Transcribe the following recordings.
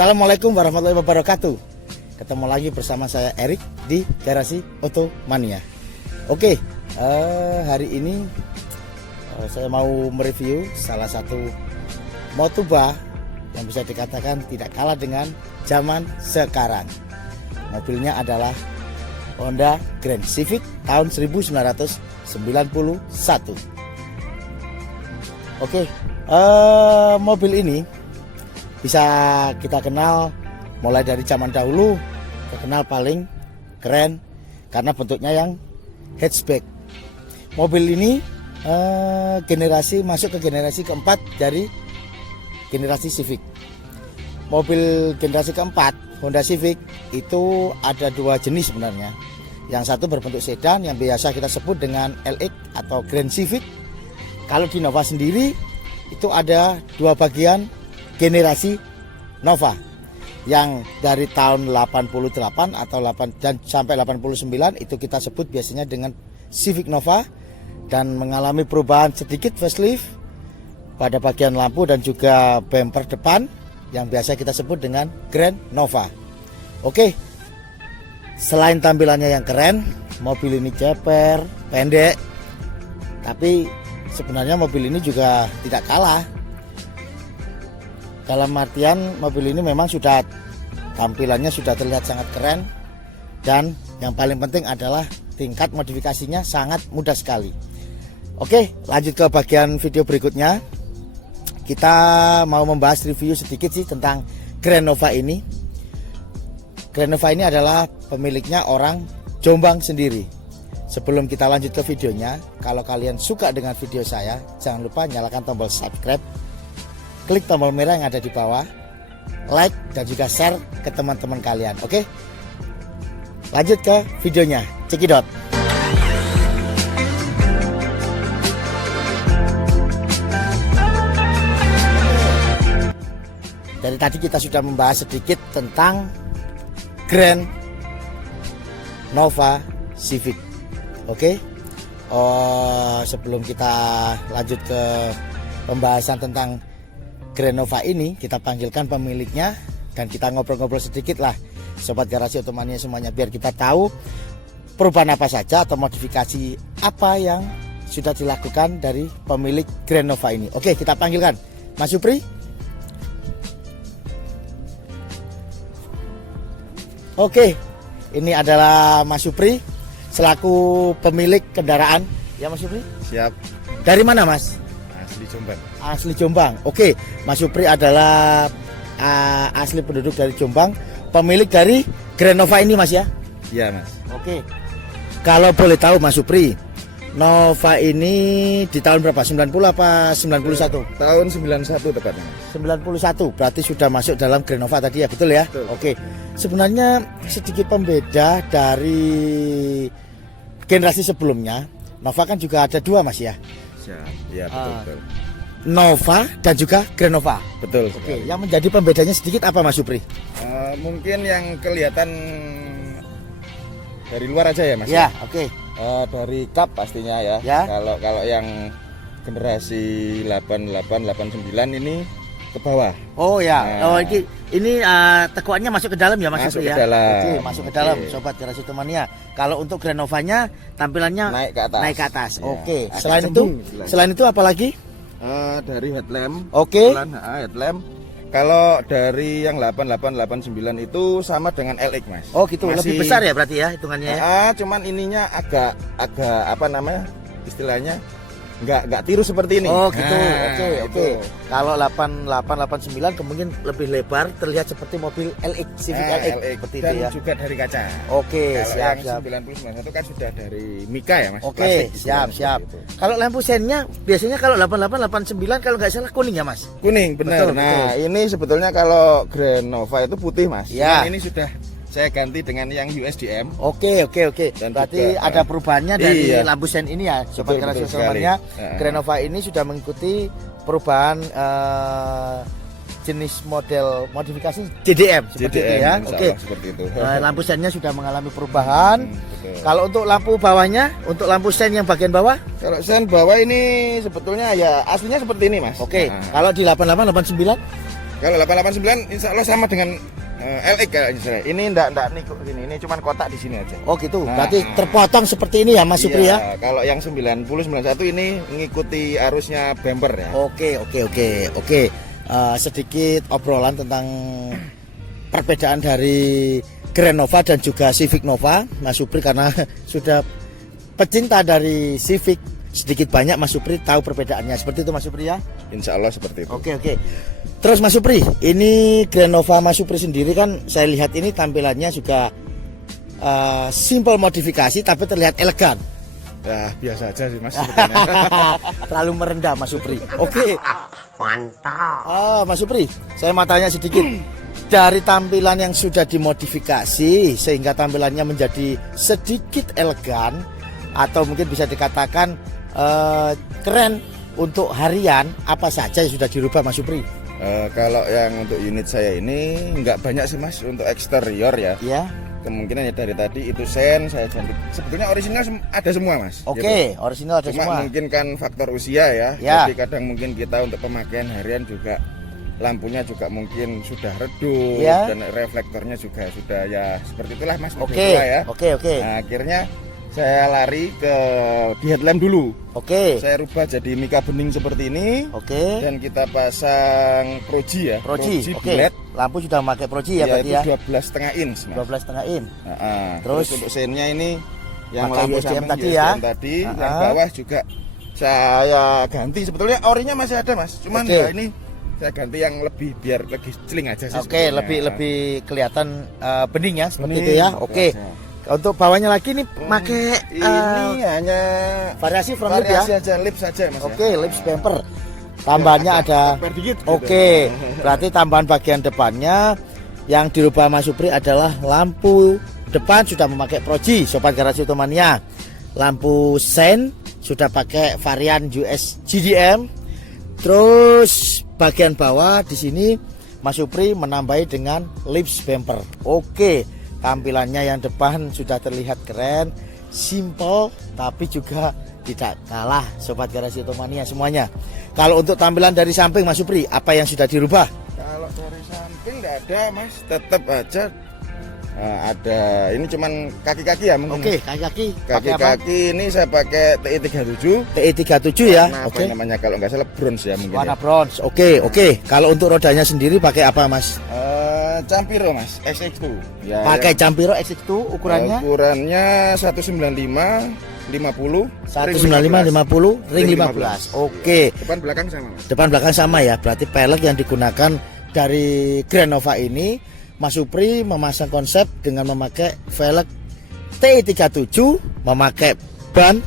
Assalamualaikum warahmatullahi wabarakatuh. Ketemu lagi bersama saya Erik di Garasi Otomania. Oke, hari ini saya mau mereview salah satu Motuba yang bisa dikatakan tidak kalah dengan zaman sekarang. Mobilnya adalah Honda Grand Civic tahun 1991. Oke, mobil ini bisa kita kenal mulai dari zaman dahulu, terkenal paling keren karena bentuknya yang hatchback. Mobil ini masuk ke generasi keempat dari generasi Civic. Mobil generasi keempat Honda Civic itu ada dua jenis sebenarnya. Yang satu berbentuk sedan yang biasa kita sebut dengan LX atau Grand Civic. Kalau di Nova sendiri itu ada dua bagian generasi Nova, yang dari tahun 88 atau 8 dan sampai 89 itu kita sebut biasanya dengan Civic Nova, dan mengalami perubahan sedikit facelift pada bagian lampu dan juga bumper depan yang biasa kita sebut dengan Grand Nova. Oke, selain tampilannya yang keren, mobil ini ceper, pendek, tapi sebenarnya mobil ini juga tidak kalah. Dalam artian mobil ini memang sudah tampilannya sudah terlihat sangat keren, dan yang paling penting adalah tingkat modifikasinya sangat mudah sekali. Oke, lanjut ke bagian video berikutnya. Kita mau membahas review sedikit sih tentang Grand Nova ini. Grand Nova ini adalah pemiliknya orang Jombang sendiri. Sebelum kita lanjut ke videonya, kalau kalian suka dengan video saya, jangan lupa nyalakan tombol subscribe, klik tombol merah yang ada di bawah, like dan juga share ke teman-teman kalian. Oke, lanjut ke videonya, cekidot. Dari tadi kita sudah membahas sedikit tentang Grand Nova Civic. Oke, sebelum kita lanjut ke pembahasan tentang Grand Nova ini, kita panggilkan pemiliknya dan kita ngobrol-ngobrol sedikit lah, Sobat Garasi Otomania semuanya, biar kita tahu perubahan apa saja atau modifikasi apa yang sudah dilakukan dari pemilik Grand Nova ini. Oke, kita panggilkan Mas Supri. Oke, ini adalah Mas Supri selaku pemilik kendaraan. Ya Mas Supri? Siap. Dari mana Mas? Asli Jombang. Asli Jombang. Oke, Mas Supri adalah asli penduduk dari Jombang, pemilik dari Grand Nova ini Mas ya? Iya Mas. Oke. Kalau boleh tahu Mas Supri, Nova ini di tahun berapa? 90 apa 91? Tahun 91 tepatnya Mas. 91, berarti sudah masuk dalam Grand Nova tadi ya, betul ya? Betul. Oke. Sebenarnya sedikit pembeda dari generasi sebelumnya. Nova kan juga ada dua Mas ya? Siap. Iya betul. Nova dan juga Grand Nova. Betul. Oke, yang menjadi pembedanya sedikit apa Mas Supri? Mungkin yang kelihatan dari luar aja ya Mas. Ya, oke. Dari kap pastinya ya. Ya. Kalau yang generasi 88 89 ini ke bawah. Oh ya. Nah. Oh ini tekuannya masuk ke dalam ya Mas Masuk Supri ya? ke dalam. Oke, masuk ke dalam, Oke. Sobat Garasi Otomania. Kalau untuk Grand Novanya tampilannya Naik ke atas. Ya. Oke. Agak Selain cembung itu, istilahnya. selain itu apa lagi? Dari headlamp. Oke. Headlamp. Kalau dari yang 8889 itu sama dengan LX Mas. Oh gitu, lebih besar ya berarti ya hitungannya ya? Cuman ininya agak apa namanya istilahnya nggak tiru seperti ini. Oh gitu, Nah, oke. itu. Kalau 8889 kemungkinan lebih lebar, terlihat seperti mobil LX, Civic LX seperti dan itu ya. juga dari kaca. Oke, Kalau siap. yang 99 kan sudah dari Mika ya Mas. Oke, Plastik siap. seperti itu. Kalau lampu sennya biasanya kalau 8889 kalau nggak salah kuning ya Mas? Kuning benar. Betul, Nah, ini sebetulnya kalau Grand Nova itu putih Mas. Ya. Cuman ini sudah saya ganti dengan yang USDM. Oke. Dan Berarti juga, ada perubahannya dari iya. lampu sen ini ya, Sobat Betul, Garasi betul Otomania. sekali. Grand Nova ini sudah mengikuti perubahan jenis model modifikasi JDM seperti itu ya. insya Oke. Allah seperti itu. Lampu sennya sudah mengalami perubahan. Betul. Kalau untuk lampu bawahnya, untuk lampu sen yang bagian bawah, Kalau sen bawah ini sebetulnya ya aslinya seperti ini Mas. oke. Nah, Kalau di 8889, Kalau 889 insya Allah sama dengan LX kayaknya saya. Ini enggak nikuk sini, ini cuman kotak di sini aja. Oh gitu. Nah, Berarti terpotong seperti ini ya Mas Supri ya. Iya, kalau yang 9091 ini mengikuti arusnya bumper ya. Oke. Sedikit obrolan tentang perbedaan dari Grand Nova dan juga Civic Nova, Mas Supri, karena sudah pecinta dari Civic, sedikit banyak Mas Supri tahu perbedaannya. Seperti itu Mas Supri ya. Insya Allah seperti itu. Oke. Terus Mas Supri, ini Grand Nova Mas Supri sendiri kan saya lihat ini tampilannya juga simple modifikasi tapi terlihat elegan. Ya biasa aja sih Mas sebetulnya. Terlalu merendah Mas Supri. Oke. Mantap. Mas Supri, saya mau tanya sedikit. Dari tampilan yang sudah dimodifikasi sehingga tampilannya menjadi sedikit elegan atau mungkin bisa dikatakan keren untuk harian, apa saja yang sudah dirubah Mas Supri? Kalau yang untuk unit saya ini nggak banyak sih Mas untuk eksterior ya. Ya. Kemungkinan ya dari tadi itu sen saya ganti. Sebetulnya orisinal ada semua Mas. Oke, gitu. orisinal ada Cuma semua. mungkin kan faktor usia ya. Ya. Jadi kadang mungkin kita untuk pemakaian harian juga lampunya juga mungkin sudah redup Ya. dan reflektornya juga sudah ya seperti itulah Mas. Oke. Ya. Oke. Nah, akhirnya saya lari ke di headlamp dulu. Oke. Saya rubah jadi mika bening seperti ini. Oke. Dan kita pasang proji ya. Proji. Oke. LED. Lampu sudah memakai proji ya berarti Itu ya. 12,5 inch Mas. 12,5 in. Terus untuk sennya ini yang pakai lampu USDM samping tadi USDM ya. tadi, yang bawah juga saya ganti. Sebetulnya orinya masih ada Mas, cuman Oke. ya ini saya ganti yang lebih biar lebih celing aja sih. Oke, sebetulnya. lebih kelihatan bening ya seperti Bening, itu ya. betul Oke. aja. Untuk bawahnya lagi nih pakai Ini hanya variasi front lip ya. variasi aja lip saja Mas. Oke, ya. lips bumper. Tambahannya ada. Temper dikit gitu. Oke, berarti tambahan bagian depannya yang dirubah Mas Supri adalah lampu depan sudah memakai proji, Sobat Garasi Otomania. Lampu sen sudah pakai varian US GDM. Terus bagian bawah di sini Mas Supri menambahi dengan lips bumper. Oke, tampilannya yang depan sudah terlihat keren, simple tapi juga tidak kalah Sobat Garasi Otomania semuanya. Kalau untuk tampilan dari samping Mas Supri, apa yang sudah dirubah? Kalau dari samping nggak ada Mas, tetap aja ada. Ini cuman kaki-kaki ya mungkin. Oke, kaki-kaki. Pakai apa? Kaki-kaki ini saya pakai TI37. TI37 ya. Warna Oke. apa namanya kalau nggak salah bronze ya mungkin. Warna Ya. bronze. Oke. Kalau untuk rodanya sendiri pakai apa Mas? Campiro Mas, SX2. Ya, Pakai yang Campiro X2 ukurannya ukurannya 195 50 195 50 ring 15. Oke. Depan belakang sama Mas. Depan belakang sama ya. Berarti pelek yang digunakan dari Grand Nova ini Mas Supri memasang konsep dengan memakai velg TI37, memakai ban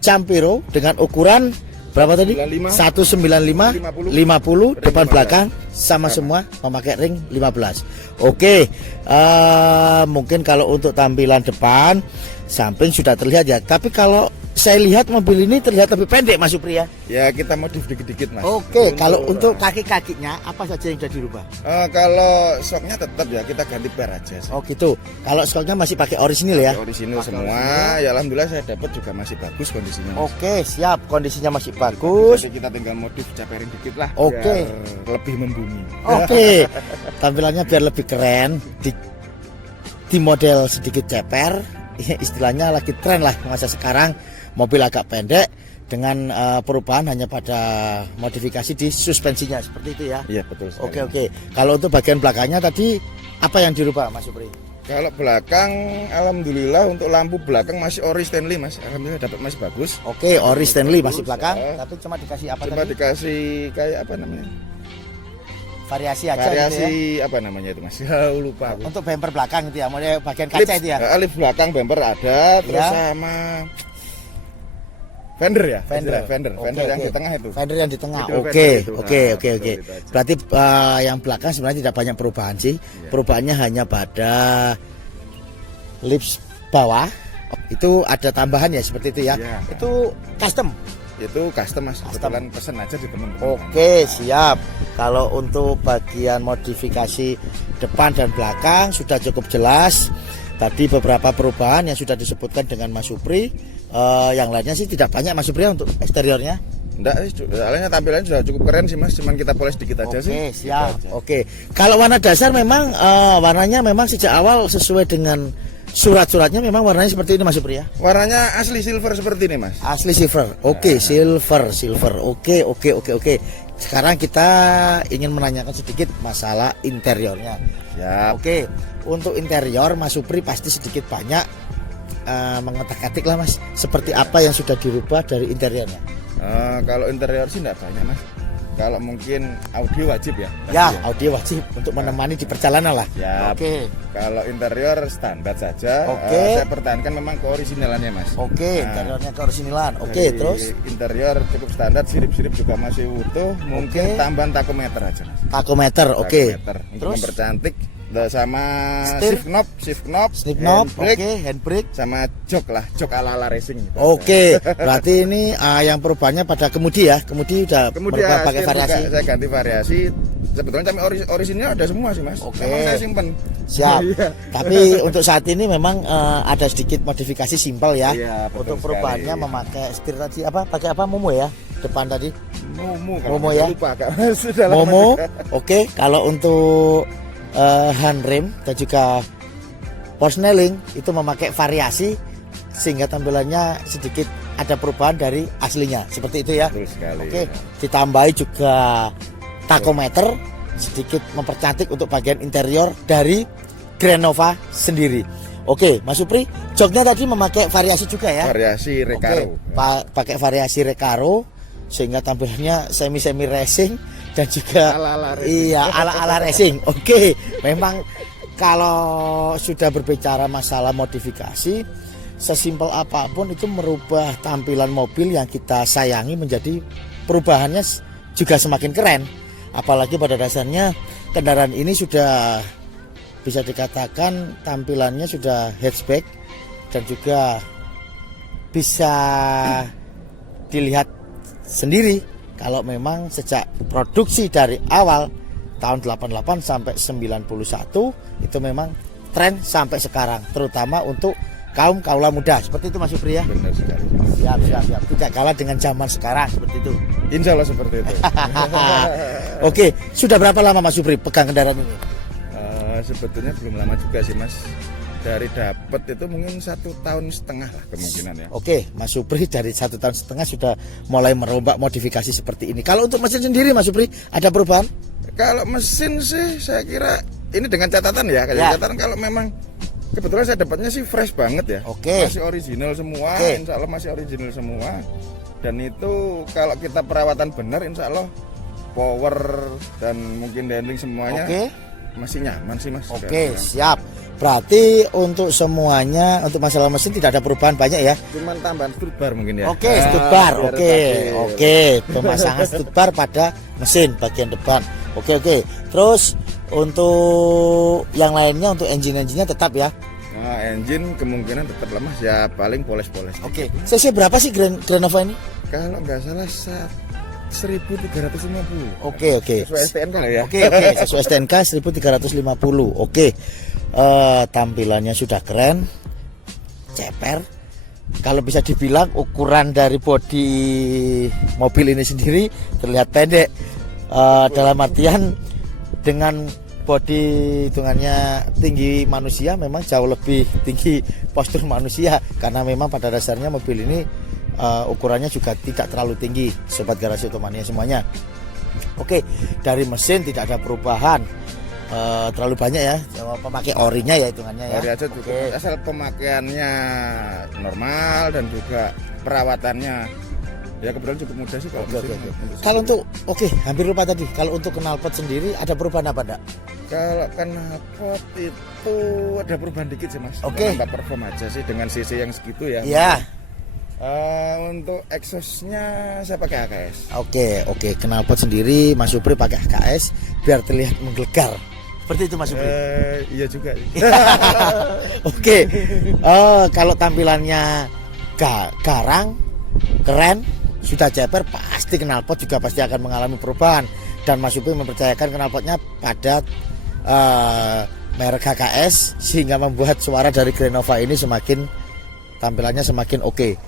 Campiro dengan ukuran berapa tadi? 195 50 depan belakang sama semua memakai ring 15. Oke. Mungkin kalau untuk tampilan depan samping sudah terlihat ya. Tapi kalau saya lihat mobil ini terlihat lebih pendek Mas Supri ya. Ya kita modif dikit-dikit Mas. Oke, kalau untuk kaki-kakinya apa saja yang sudah dirubah? Kalau shocknya tetap ya kita ganti bar aja sih. Oh gitu. Kalau skoknya masih pakai orisinil ya? Orisinil Pakai semua. orisinil. Ya alhamdulillah saya dapat juga masih bagus kondisinya. Mas. Oke, siap. Kondisinya masih bagus. Jadi kita tinggal modif caperin dikit lah. Oke. Biar lebih membumi. Oke. Tampilannya biar lebih keren. Di model sedikit ceper. Istilahnya lagi tren lah masa sekarang. Mobil agak pendek dengan perubahan hanya pada modifikasi di suspensinya seperti itu ya. Iya betul sekali. Oke. Kalau untuk bagian belakangnya tadi apa yang dirubah Mas Supri? Kalau belakang, alhamdulillah untuk lampu belakang masih ori Stanley Mas. Alhamdulillah dapat masih bagus. Oke, ori Stanley masih Bagus, belakang, ya. tapi cuma dikasih apa Cuma tadi? dikasih kayak apa namanya? Variasi aja Variasi gitu ya. apa namanya itu Mas? Ya lupa aku. Untuk bumper belakang itu ya, model bagian kaca itu ya. Lift belakang bumper ada, terus Ya. sama fender ya? Fender. Fender Oke, yang oke. di tengah itu. Fender yang di tengah. Itu Oke, fender itu. oke. Nah, betul, itu aja. Berarti yang belakang sebenarnya tidak banyak perubahan sih. Iya. Perubahannya hanya pada lips bawah. Itu ada tambahan ya seperti itu ya. Iya. Itu custom. Itu custom Mas. Custom. Kebetulan pesen aja di teman-teman. Oke, siap. Kalau untuk bagian modifikasi depan dan belakang sudah cukup jelas. Tadi beberapa perubahan yang sudah disebutkan dengan Mas Supri. Yang lainnya sih tidak banyak Mas Supri untuk eksteriornya. Enggak, soalnya tampilannya sudah cukup keren sih Mas, cuman kita poles dikit aja sih. Oke, Gitu siap. aja. Oke. Kalau warna dasar memang warnanya memang sejak awal sesuai dengan surat-suratnya memang warnanya seperti ini Mas Supri ya. Warnanya asli silver seperti ini Mas. Asli silver. Oke, silver. Oke. Sekarang kita ingin menanyakan sedikit masalah interiornya. Siap. Oke, untuk interior Mas Supri pasti sedikit banyak mengotak-atik lah Mas. Seperti apa yang sudah dirubah dari interiornya? Kalau interior sih enggak banyak Mas. Kalau mungkin audio wajib ya. Ya, audio wajib untuk menemani di perjalanan lah. Siap. Oke. Kalau interior standar saja. Oke. Saya pertahankan memang keorisinalannya Mas. Oke, Nah, interiornya keorisinalan. Oke, dari terus interior cukup standar, sirip-sirip juga masih utuh. Mungkin tambahan takometer aja Mas. takometer. Oke. Takometer untuk Terus mempercantik. Sama Setir. shift knob, snip knob, handbrake, handbrake. sama jok ala racing gitu. Oke, berarti ini yang perubahannya pada kemudi ya. Kemudi udah Kemudian berubah pakai setir variasi. juga saya ganti variasi. Sebetulnya kami orisinnya ada semua sih Mas. Oke. Memang saya simpen. Siap. Iya. Tapi untuk saat ini memang ada sedikit modifikasi simpel ya. Iya, betul Untuk perubahannya sekali. memakai setir tadi apa? Pakai apa Momo ya? Depan tadi. Momo ya? Lupa Kak. Sudah lama Momo. juga. Oke, kalau untuk handrem dan juga porsneling itu memakai variasi sehingga tampilannya sedikit ada perubahan dari aslinya seperti itu ya. Betul sekali. Oke, ditambahi juga takometer sedikit mempercantik untuk bagian interior dari Grand Nova sendiri. Oke, Mas Supri, joknya tadi memakai variasi juga ya. Variasi Recaro. Oke, pakai variasi Recaro sehingga tampilannya semi racing dan juga Ala-ala racing. iya ala racing. Oke, memang kalau sudah berbicara masalah modifikasi, sesimpel apapun itu merubah tampilan mobil yang kita sayangi menjadi perubahannya juga semakin keren. Apalagi pada dasarnya kendaraan ini sudah bisa dikatakan tampilannya sudah hatchback dan juga bisa dilihat sendiri kalau memang sejak produksi dari awal tahun 88 sampai 91 itu memang tren sampai sekarang, terutama untuk kaum kaula muda seperti itu Mas Supri ya. Benar sekali. Siap. Tidak kalah dengan zaman sekarang seperti itu. Insya Allah seperti itu. Oke, sudah berapa lama Mas Supri pegang kendaraan ini? Sebetulnya belum lama juga sih Mas. Dari dapat itu mungkin 1,5 tahun lah kemungkinan ya. Oke, Mas Supri dari 1,5 tahun sudah mulai merombak modifikasi seperti ini. Kalau untuk mesin sendiri Mas Supri ada perubahan? Kalau mesin sih saya kira ini dengan catatan ya. Catatan kalau memang kebetulan saya dapatnya sih fresh banget ya. Oke. Masih original semua. Oke. Insya Allah masih original semua. Dan itu kalau kita perawatan benar insya Allah power dan mungkin handling semuanya masih nyaman sih Mas. Oke, siap. Berarti untuk semuanya untuk masalah mesin tidak ada perubahan banyak ya. Cuman tambahan stud bar mungkin ya. Oke, stud bar. biar Oke, pemasangan stud bar pada mesin bagian depan. Oke. Terus untuk yang lainnya untuk engine-nya tetap ya. Nah, engine kemungkinan tetap lemah ya, paling poles-poles. Oke. CC berapa sih Grand Nova ini? Kalau nggak salah 1.350. Oke. Sesuai STNK ya. Oke, sesuai STNK 1.350. Oke. Tampilannya sudah keren. Ceper. Kalau bisa dibilang ukuran dari bodi mobil ini sendiri terlihat pendek. Dalam artian dengan bodi hitungannya tinggi manusia memang jauh lebih tinggi postur manusia karena memang pada dasarnya mobil ini ukurannya juga tidak terlalu tinggi sobat garasi otomania semuanya. Oke, dari mesin tidak ada perubahan terlalu banyak ya, pemakai orinya ya hitungannya ya. Ori aja juga asal pemakaiannya normal dan juga perawatannya ya kebetulan cukup mudah sih kalau mesin. Kalau untuk hampir lupa tadi, kalau untuk knalpot sendiri ada perubahan apa enggak? Kalau knalpot itu ada perubahan dikit sih Mas. Oke. Tambah perform aja sih dengan CC yang segitu ya. Iya. Untuk exhaustnya saya pakai AKS. Oke, knalpot sendiri Mas Supri pakai AKS biar terlihat menggelegar. Seperti itu Mas Supri. Iya juga. Oke. Kalau tampilannya garang, keren, sudah ceper, pasti knalpot juga pasti akan mengalami perubahan. Dan Mas Supri mempercayakan knalpotnya pada merek HKS sehingga membuat suara dari Grand Nova ini semakin tampilannya semakin oke.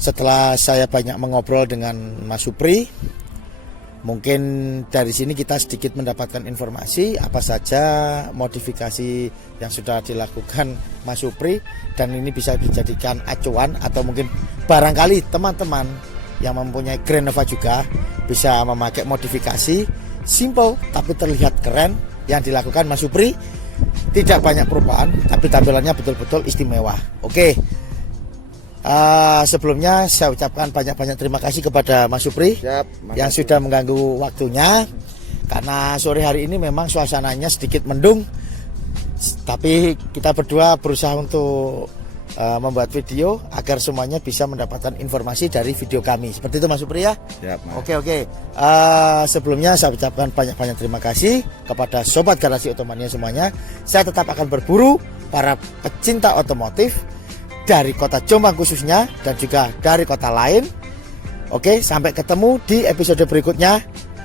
Setelah saya banyak mengobrol dengan Mas Supri, mungkin dari sini kita sedikit mendapatkan informasi apa saja modifikasi yang sudah dilakukan Mas Supri, dan ini bisa dijadikan acuan atau mungkin barangkali teman-teman yang mempunyai Grand Nova juga bisa memakai modifikasi simple tapi terlihat keren yang dilakukan Mas Supri. Tidak banyak perubahan tapi tampilannya betul-betul istimewa. Oke. Sebelumnya saya ucapkan banyak-banyak terima kasih kepada Mas Supri. Siap, yang sudah mengganggu waktunya, karena sore hari ini memang suasananya sedikit mendung, tapi kita berdua berusaha untuk membuat video agar semuanya bisa mendapatkan informasi dari video kami. Seperti itu Mas Supri ya. Siap, Mas. Oke. Sebelumnya saya ucapkan banyak-banyak terima kasih kepada Sobat Garasi Otomania semuanya. Saya tetap akan berburu para pecinta otomotif dari kota Jombang khususnya dan juga dari kota lain. Oke, sampai ketemu di episode berikutnya.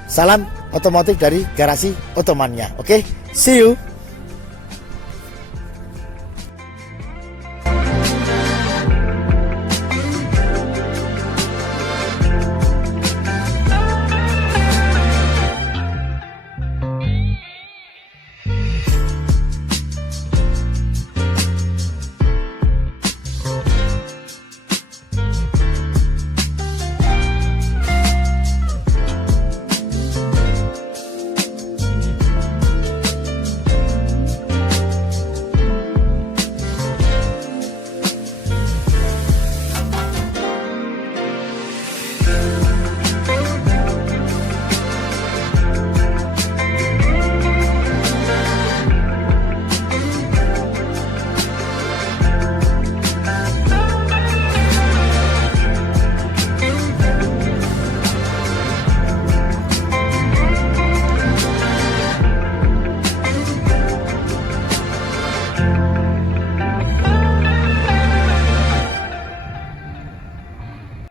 Salam otomotif dari Garasi Otomania. Oke, see you.